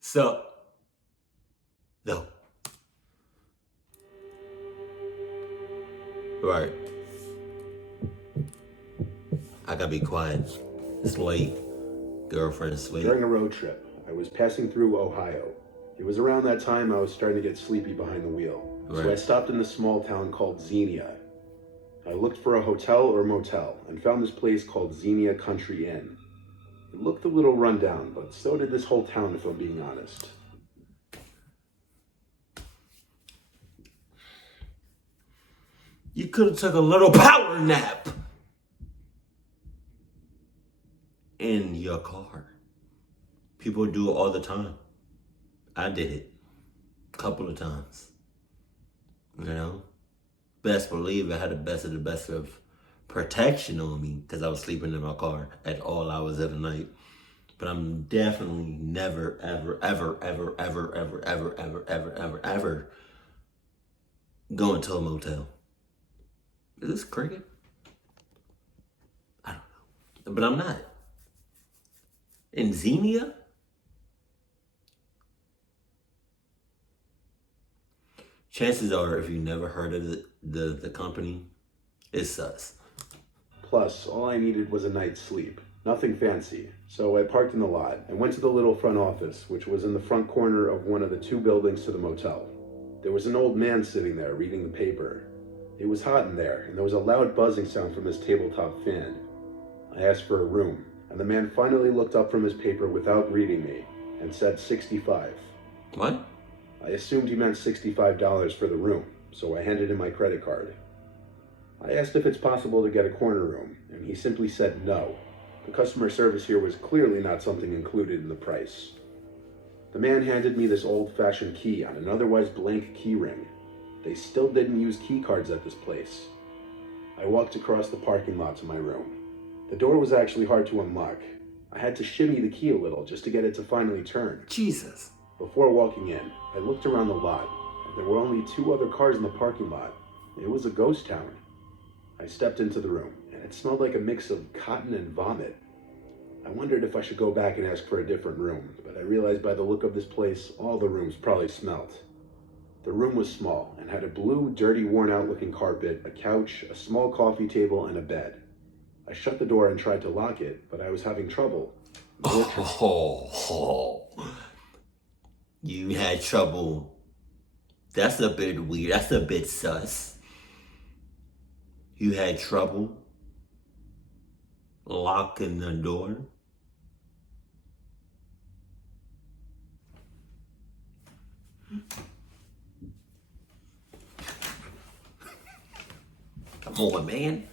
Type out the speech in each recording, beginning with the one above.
So, no. Right. I gotta be quiet. It's late. Girlfriend's asleep. During a road trip, I was passing through Ohio. It was around that time I was starting to get sleepy behind the wheel. Right. So I stopped in this small town called Xenia. I looked for a hotel or motel and found this place called Xenia Country Inn. It looked a little run down, but so did this whole town if I'm being honest. You could have took a little power nap in your car. People do it all the time. I did it a couple of times. You know? Best believe I had the best of protection on me because I was sleeping in my car at all hours of the night. But I'm definitely never, ever going to a motel. Is this cricket? I don't know. But I'm not. In Xenia? Chances are, if you never heard of the company, it's sus. Plus, all I needed was a night's sleep. Nothing fancy. So I parked in the lot and went to the little front office, which was in the front corner of one of the two buildings to the motel. There was an old man sitting there reading the paper. It was hot in there, and there was a loud buzzing sound from his tabletop fan. I asked for a room, and the man finally looked up from his paper without reading me and said 65. What? I assumed he meant $65 for the room, so I handed him my credit card. I asked if it's possible to get a corner room, and he simply said no. The customer service here was clearly not something included in the price. The man handed me this old-fashioned key on an otherwise blank key ring. They still didn't use key cards at this place. I walked across the parking lot to my room. The door was actually hard to unlock. I had to shimmy the key a little just to get it to finally turn. Jesus. Before walking in, I looked around the lot, and there were only 2 other cars in the parking lot. It was a ghost town. I stepped into the room, and it smelled like a mix of cotton and vomit. I wondered if I should go back and ask for a different room, but I realized by the look of this place, all the rooms probably smelled. The room was small, and had a blue, dirty, worn-out looking carpet, a couch, a small coffee table, and a bed. I shut the door and tried to lock it, but I was having trouble. You had trouble. That's a bit weird. That's a bit sus. You had trouble locking the door? Come on, man.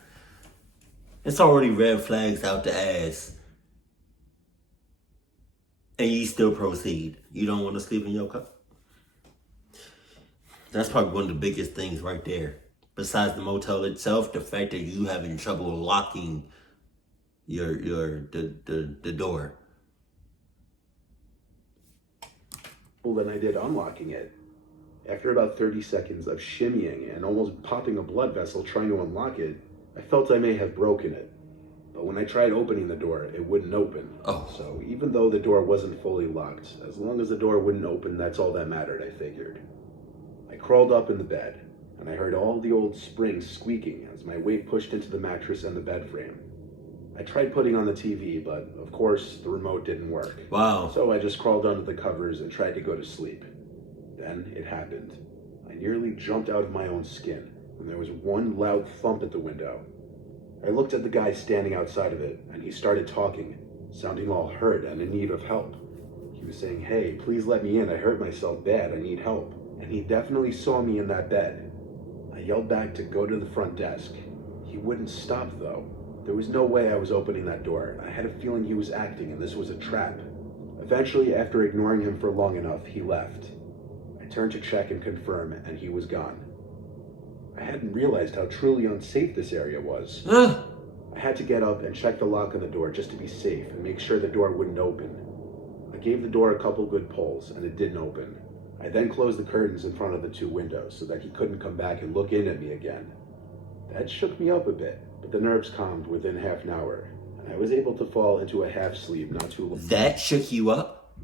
It's already red flags out the ass. And you still proceed. You don't want to sleep in your car? That's probably one of the biggest things right there. Besides the motel itself, the fact that you having trouble locking the door. Than I did unlocking it. After about 30 seconds of shimmying and almost popping a blood vessel trying to unlock it, I felt I may have broken it. But when I tried opening the door, it wouldn't open. Oh. So even though the door wasn't fully locked, as long as the door wouldn't open, that's all that mattered, I figured. I crawled up in the bed, and I heard all the old springs squeaking as my weight pushed into the mattress and the bed frame. I tried putting on the TV, but of course the remote didn't work. Wow. So I just crawled under the covers and tried to go to sleep. Then it happened. I nearly jumped out of my own skin when there was one loud thump at the window. I looked at the guy standing outside of it, and he started talking, sounding all hurt and in need of help. He was saying, "Hey, please let me in. I hurt myself bad. I need help." And he definitely saw me in that bed. I yelled back to go to the front desk. He wouldn't stop, though. There was no way I was opening that door. I had a feeling he was acting and this was a trap. Eventually, after ignoring him for long enough, he left. I turned to check and confirm, and he was gone. I hadn't realized how truly unsafe this area was. I had to get up and check the lock on the door just to be safe and make sure the door wouldn't open. I gave the door a couple good pulls, and it didn't open. I then closed the curtains in front of the 2 windows so that he couldn't come back and look in at me again. That shook me up a bit, but the nerves calmed within half an hour, and I was able to fall into a half sleep not too long. That shook you up?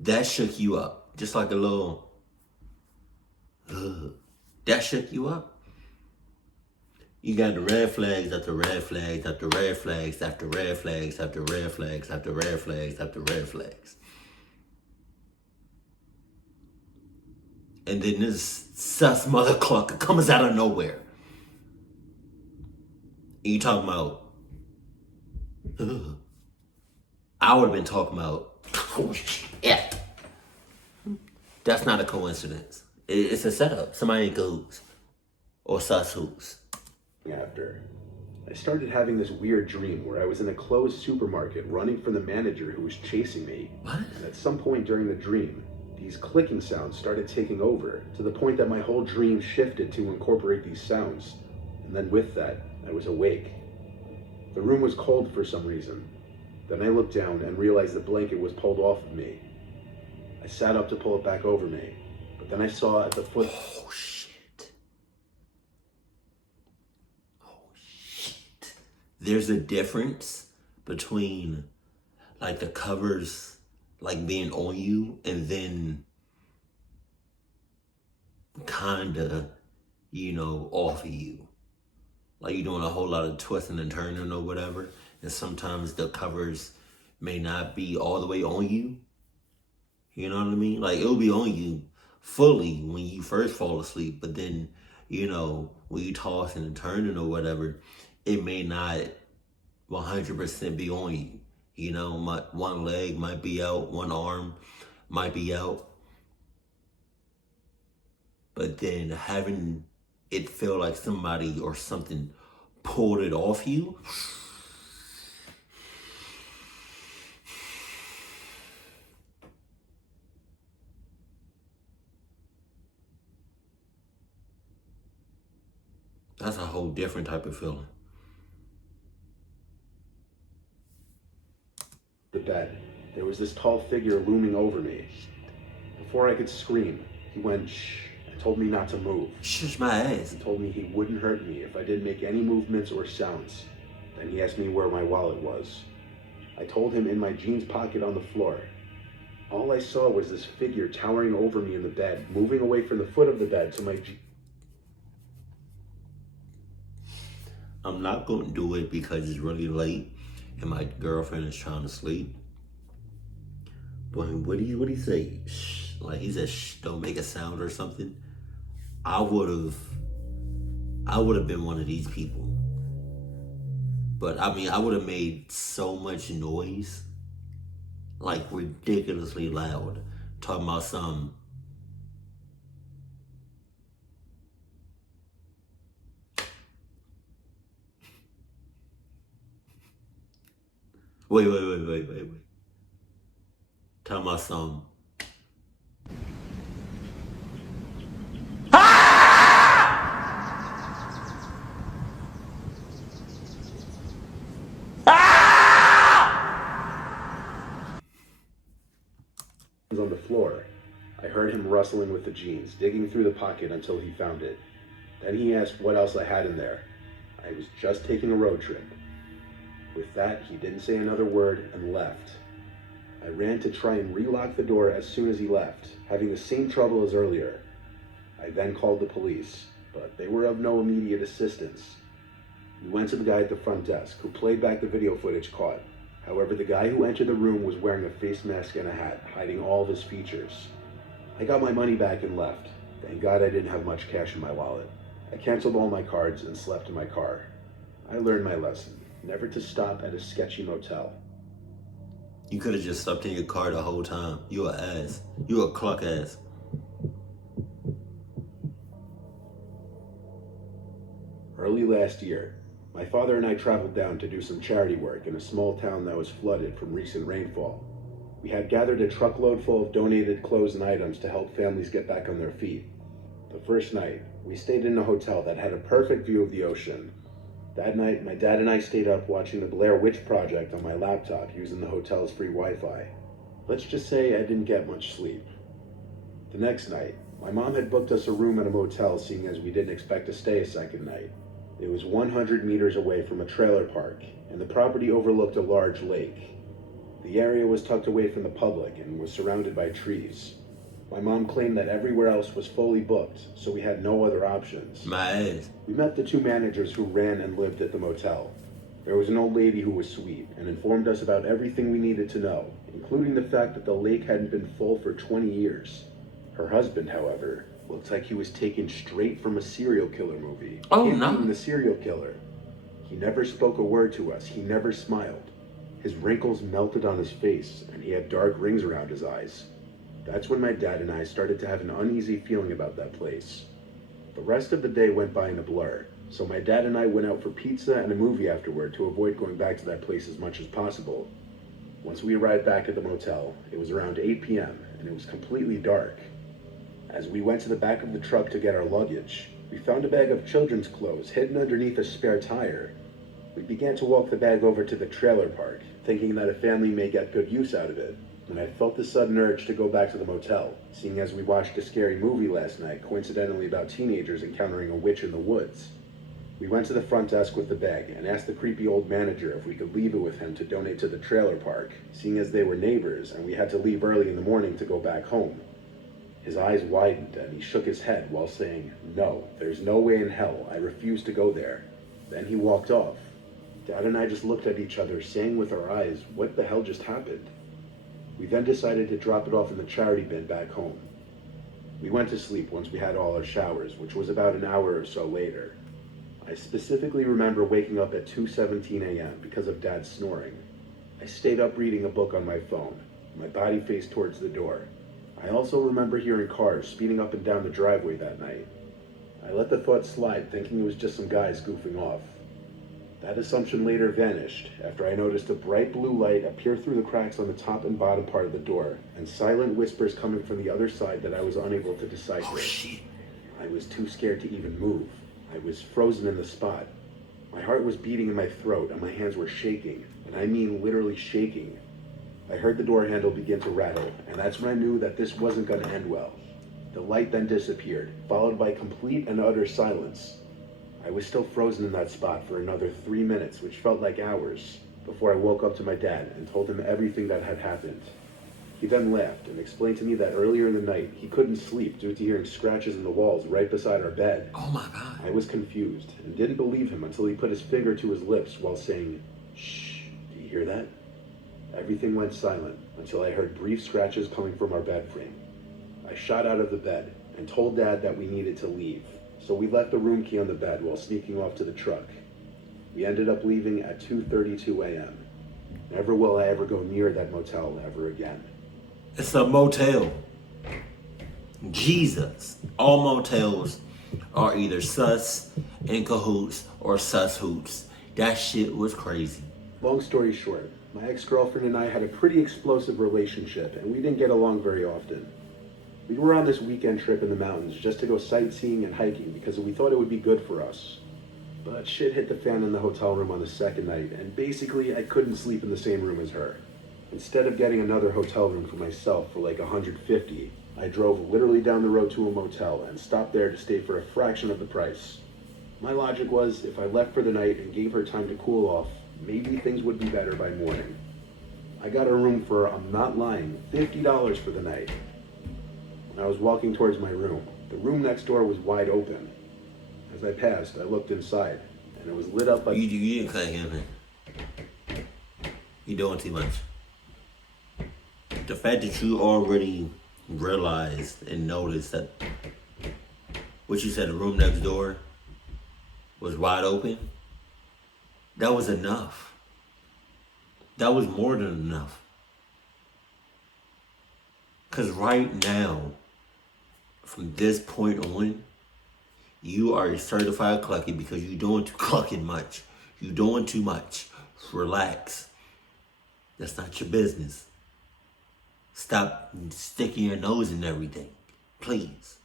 That shook you up. Just like a little, that shook you up. You got the red flags after red flags after red flags after red flags after red flags after red flags after red flags. And then this sus mother clucker comes out of nowhere. And you talking about, I would have been talking about, oh shit. That's not a coincidence. It's a setup. Somebody goes, or sus who's. After, I started having this weird dream where I was in a closed supermarket running from the manager who was chasing me. What? And at some point during the dream, these clicking sounds started taking over to the point that my whole dream shifted to incorporate these sounds. And then with that, I was awake. The room was cold for some reason. Then I looked down and realized the blanket was pulled off of me. I sat up to pull it back over me, but then I saw at the foot... Oh shit. Oh shit. There's a difference between like the covers like being on you and then kinda, off of you. Like you're doing a whole lot of twisting and turning or whatever. And sometimes the covers may not be all the way on you. You know what I mean? Like it'll be on you fully when you first fall asleep. But then, when you tossing and turning or whatever, it may not 100% be on you. One leg might be out, one arm might be out. But then having it feel like somebody or something pulled it off you. That's a whole different type of feeling. The bed, there was this tall figure looming over me. Before I could scream, he went shh and told me not to move. Shush my ass. He told me he wouldn't hurt me if I didn't make any movements or sounds. Then he asked me where my wallet was. I told him in my jeans pocket on the floor. All I saw was this figure towering over me in the bed, moving away from the foot of the bed to my I'm not going to do it because it's really late and my girlfriend is trying to sleep. But what do you say? Shh. Like he said, shh, don't make a sound or something. I would have been one of these people. But I would have made so much noise, like ridiculously loud, talking about some. Wait. Talking about some. on the floor. I heard him rustling with the jeans, digging through the pocket until he found it. Then he asked what else I had in there. I was just taking a road trip. With that, he didn't say another word and left. I ran to try and relock the door as soon as he left, having the same trouble as earlier. I then called the police, but they were of no immediate assistance. We went to the guy at the front desk, who played back the video footage caught. However, the guy who entered the room was wearing a face mask and a hat, hiding all of his features. I got my money back and left. Thank God I didn't have much cash in my wallet. I canceled all my cards and slept in my car. I learned my lesson, never to stop at a sketchy motel. You could have just slept in your car the whole time. You a ass. You a cluck ass. Early last year, my father and I traveled down to do some charity work in a small town that was flooded from recent rainfall. We had gathered a truckload full of donated clothes and items to help families get back on their feet. The first night, we stayed in a hotel that had a perfect view of the ocean. That night, my dad and I stayed up watching the Blair Witch Project on my laptop using the hotel's free Wi-Fi. Let's just say I didn't get much sleep. The next night, my mom had booked us a room at a motel, seeing as we didn't expect to stay a second night. It was 100 meters away from a trailer park, and the property overlooked a large lake. The area was tucked away from the public and was surrounded by trees. My mom claimed that everywhere else was fully booked, so we had no other options. My ass. We met the two managers who ran and lived at the motel. There was an old lady who was sweet and informed us about everything we needed to know, including the fact that the lake hadn't been full for 20 years. Her husband, however, looked like he was taken straight from a serial killer movie. Oh, Him no. being the serial killer. He never spoke a word to us. He never smiled. His wrinkles melted on his face, and he had dark rings around his eyes. That's when my dad and I started to have an uneasy feeling about that place. The rest of the day went by in a blur, so my dad and I went out for pizza and a movie afterward to avoid going back to that place as much as possible. Once we arrived back at the motel, it was around 8 p.m., and it was completely dark. As we went to the back of the truck to get our luggage, we found a bag of children's clothes hidden underneath a spare tire. We began to walk the bag over to the trailer park, thinking that a family may get good use out of it, when I felt the sudden urge to go back to the motel, seeing as we watched a scary movie last night, coincidentally about teenagers encountering a witch in the woods. We went to the front desk with the bag and asked the creepy old manager if we could leave it with him to donate to the trailer park, seeing as they were neighbors and we had to leave early in the morning to go back home. His eyes widened and he shook his head while saying, "No, there's no way in hell, I refuse to go there." Then he walked off. Dad and I just looked at each other, saying with our eyes, what the hell just happened? We then decided to drop it off in the charity bin back home. We went to sleep once we had all our showers, which was about an hour or so later. I specifically remember waking up at 2:17 a.m. because of Dad's snoring. I stayed up reading a book on my phone, my body faced towards the door. I also remember hearing cars speeding up and down the driveway that night. I let the thought slide, thinking it was just some guys goofing off. That assumption later vanished after I noticed a bright blue light appear through the cracks on the top and bottom part of the door, and silent whispers coming from the other side that I was unable to decipher. Oh, shit. I was too scared to even move. I was frozen in the spot. My heart was beating in my throat and my hands were shaking, and I mean literally shaking. I heard the door handle begin to rattle, and that's when I knew that this wasn't going to end well. The light then disappeared, followed by complete and utter silence. I was still frozen in that spot for another 3 minutes, which felt like hours, before I woke up to my dad and told him everything that had happened. He then laughed and explained to me that earlier in the night he couldn't sleep due to hearing scratches in the walls right beside our bed. Oh my God. I was confused and didn't believe him until he put his finger to his lips while saying, "Shh, do you hear that?" Everything went silent until I heard brief scratches coming from our bed frame. I shot out of the bed and told Dad that we needed to leave, so we left the room key on the bed while sneaking off to the truck. We ended up leaving at 2:32 a.m. Never will I ever go near that motel ever again. It's a motel. Jesus. All motels are either sus, in cahoots, or sus hoots. That shit was crazy. Long story short, my ex-girlfriend and I had a pretty explosive relationship, and we didn't get along very often. We were on this weekend trip in the mountains just to go sightseeing and hiking because we thought it would be good for us. But shit hit the fan in the hotel room on the second night, and basically I couldn't sleep in the same room as her. Instead of getting another hotel room for myself for like $150, I drove literally down the road to a motel and stopped there to stay for a fraction of the price. My logic was if I left for the night and gave her time to cool off, maybe things would be better by morning. I got a room for, I'm not lying, $50 for the night. When I was walking towards my room, the room next door was wide open. As I passed, I looked inside, and it was lit up by... You didn't cut him in. You doing too much. The fact that you already realized and noticed that what you said, the room next door was wide open, that was enough. That was more than enough. Because right now, from this point on, you are a certified clucky because you're doing too clucking much. You're doing too much. Relax. That's not your business. Stop sticking your nose in everything. Please.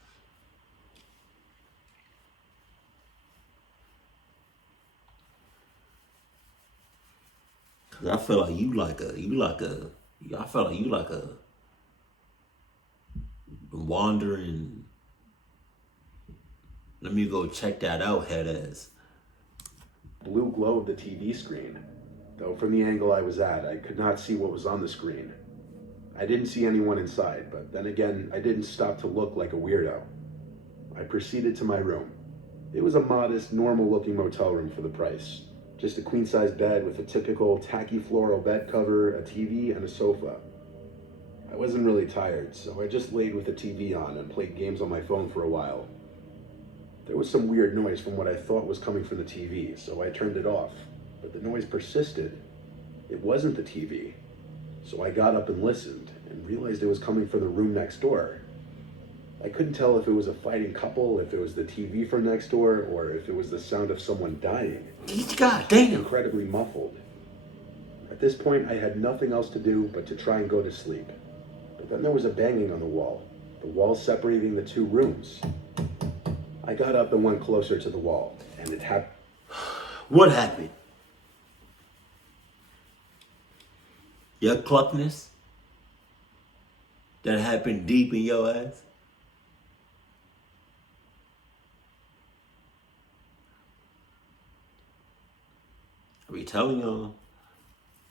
Cause I feel like I feel like you like a wandering, let me go check that out head ass. blue glow of the TV screen. though from the angle I was at, I could not see what was on the screen. I didn't see anyone inside, but then again, I didn't stop to look like a weirdo. I proceeded to my room. It was a modest, normal-looking motel room for the price. Just a queen-size bed with a typical tacky floral bed cover, a TV, and a sofa. I wasn't really tired, so I just laid with the TV on and played games on my phone for a while. There was some weird noise from what I thought was coming from the TV, so I turned it off. But the noise persisted. It wasn't the TV. So I got up and listened, and realized it was coming from the room next door. I couldn't tell if it was a fighting couple, if it was the TV from next door, or if it was the sound of someone dying. God damn. Incredibly muffled. At this point, I had nothing else to do but to try and go to sleep. But then there was a banging on the wall separating the two rooms. I got up and went closer to the wall, and it happened. What happened? Your cluckness? That happened deep in your ass? I be telling y'all,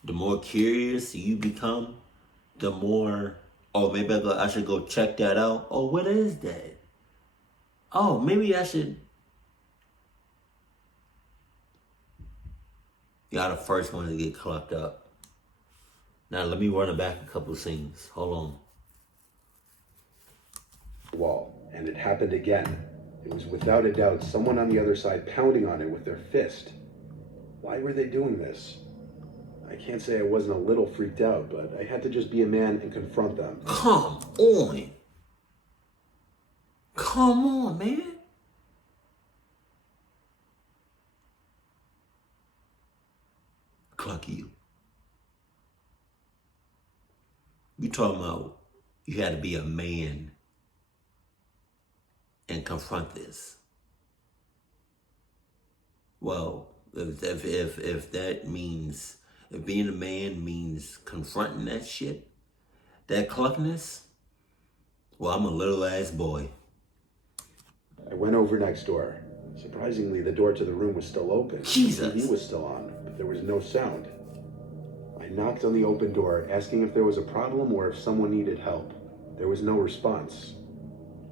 the more curious you become, the more, oh, maybe I should go check that out. Oh, what is that? Oh, maybe I should. Y'all the first one to get clucked up. Now let me run it back a couple scenes. Hold on. Wall, and it happened again. It was without a doubt someone on the other side pounding on it with their fist. Why were they doing this? I can't say I wasn't a little freaked out, but I had to just be a man and confront them. Come on. Come on, man. Cluck you. You talking about you had to be a man and confront this. Well, if that means, if being a man means confronting that shit, that cluckness, well, I'm a little ass boy. I went over next door. Surprisingly, the door to the room was still open. Jesus. The TV was still on, but there was no sound. I knocked on the open door, asking if there was a problem or if someone needed help. There was no response.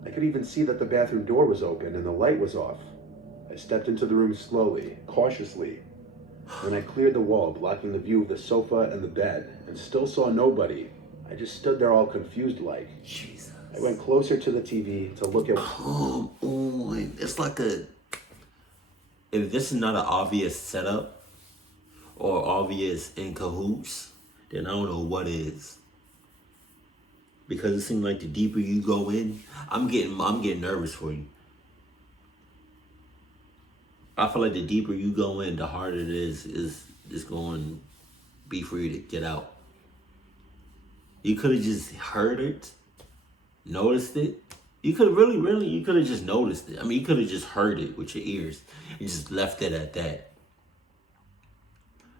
I could even see that the bathroom door was open and the light was off. I stepped into the room slowly, cautiously. When I cleared the wall, blocking the view of the sofa and the bed, and still saw nobody, I just stood there all confused like. Jesus. I went closer to the TV to look at... Come on. It's like a... If this is not an obvious setup or obvious in cahoots, then I don't know what is. Because it seems like the deeper you go in, I'm getting nervous for you. I feel like the deeper you go in, the harder it is going to be for you to get out. You could have just heard it, noticed it. You could have you could have just noticed it. I mean, you could have just heard it with your ears and just left it at that.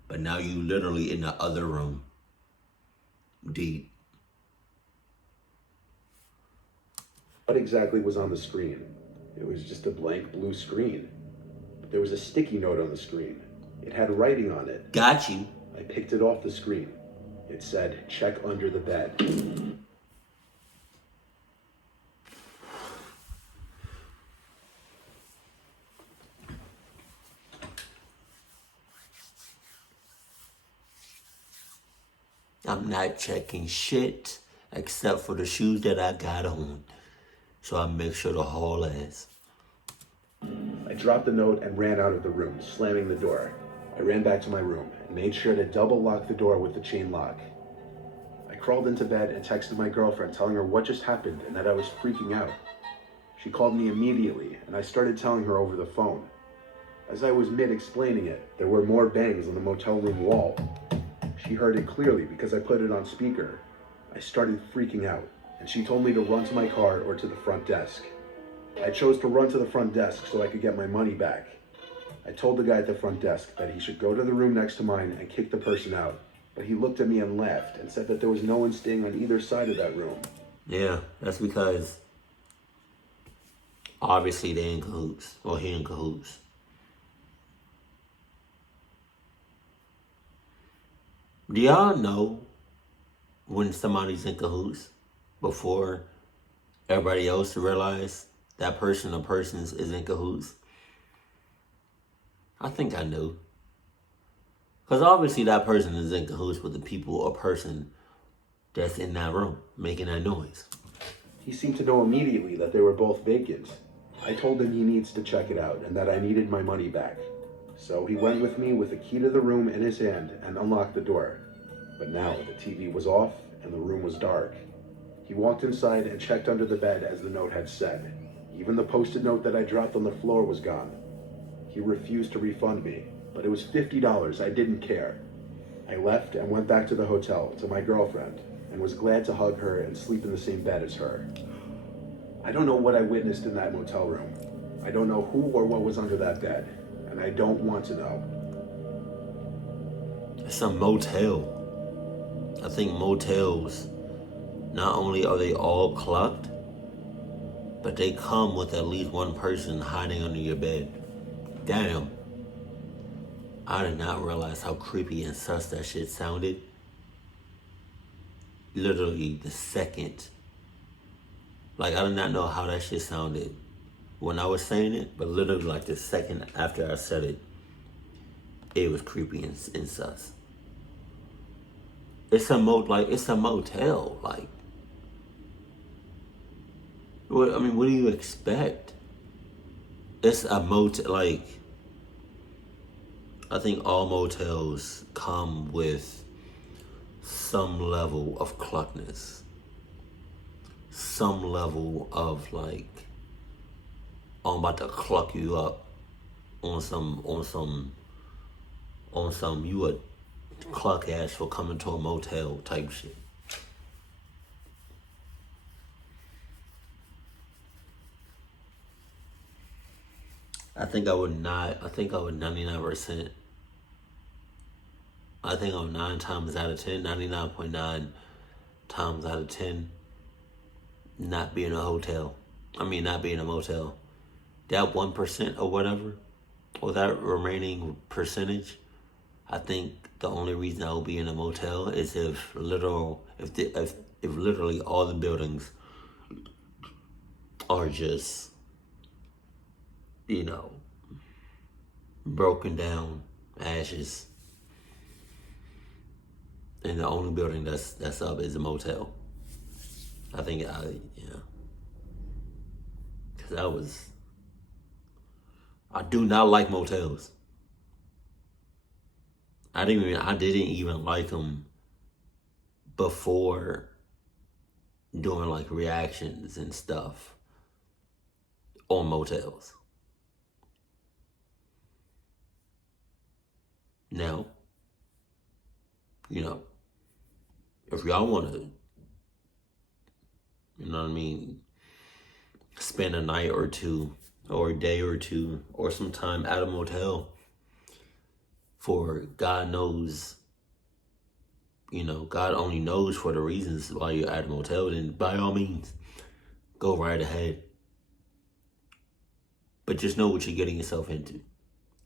But now you literally in the other room, deep. What exactly was on the screen? It was just a blank blue screen. But there was a sticky note on the screen. It had writing on it. Got you. I picked it off the screen. It said, "Check under the bed." I'm not checking shit except for the shoes that I got on. So I make sure to haul ass. I dropped the note and ran out of the room, slamming the door. I ran back to my room and made sure to double lock the door with the chain lock. I crawled into bed and texted my girlfriend telling her what just happened and that I was freaking out. She called me immediately and I started telling her over the phone. As I was mid-explaining it, there were more bangs on the motel room wall. She heard it clearly because I put it on speaker. I started freaking out, and she told me to run to my car or to the front desk. I chose to run to the front desk so I could get my money back. I told the guy at the front desk that he should go to the room next to mine and kick the person out, but he looked at me and laughed and said that there was no one staying on either side of that room. Yeah, that's because obviously they in cahoots, or he in cahoots. Do y'all know when somebody's in cahoots before everybody else realize that person or persons is in cahoots? I think I knew. Because obviously that person is in cahoots with the people or person that's in that room making that noise. He seemed to know immediately that they were both vacant. I told him he needs to check it out and that I needed my money back. So he went with me with the key to the room in his hand and unlocked the door. But now the TV was off and the room was dark. He walked inside and checked under the bed as the note had said. Even the post-it note that I dropped on the floor was gone. He refused to refund me, but it was $50. I didn't care. I left and went back to the hotel to my girlfriend and was glad to hug her and sleep in the same bed as her. I don't know what I witnessed in that motel room. I don't know who or what was under that bed, and I don't want to know. It's a motel. I think motels, not only are they all clucked, but they come with at least one person hiding under your bed. Damn. I did not realize how creepy and sus that shit sounded. Literally the second. Like, I did not know how that shit sounded when I was saying it, but literally like the second after I said it, it was creepy and sus. It's a motel. Like, what do you expect? It's a motel. Like, I think all motels come with some level of cluckness, some level of like, I'm about to cluck you up on some you a cluck ass for coming to a motel type shit. I think I would 99%. I think I'm 9 times out of 10, 99.9 times out of 10, not be in a hotel. Not be in a motel. That 1% or whatever, or that remaining percentage, I think the only reason I will be in a motel is if literally all the buildings are just, broken down, ashes, and the only building that's up is a motel. Because I do not like motels. I didn't even like them before doing like reactions and stuff on motels. Now, if y'all want to, spend a night or two, or a day or two, or some time at a motel for God knows, God only knows for the reasons why you're at a motel, then by all means, go right ahead. But just know what you're getting yourself into.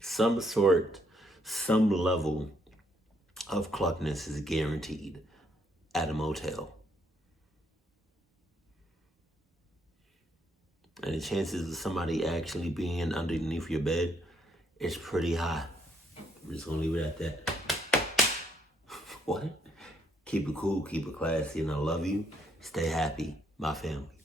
Some level of cluckness is guaranteed at a motel. And the chances of somebody actually being underneath your bed is pretty high. I'm just gonna leave it at that. What? Keep it cool, keep it classy, and I love you. Stay happy, my family.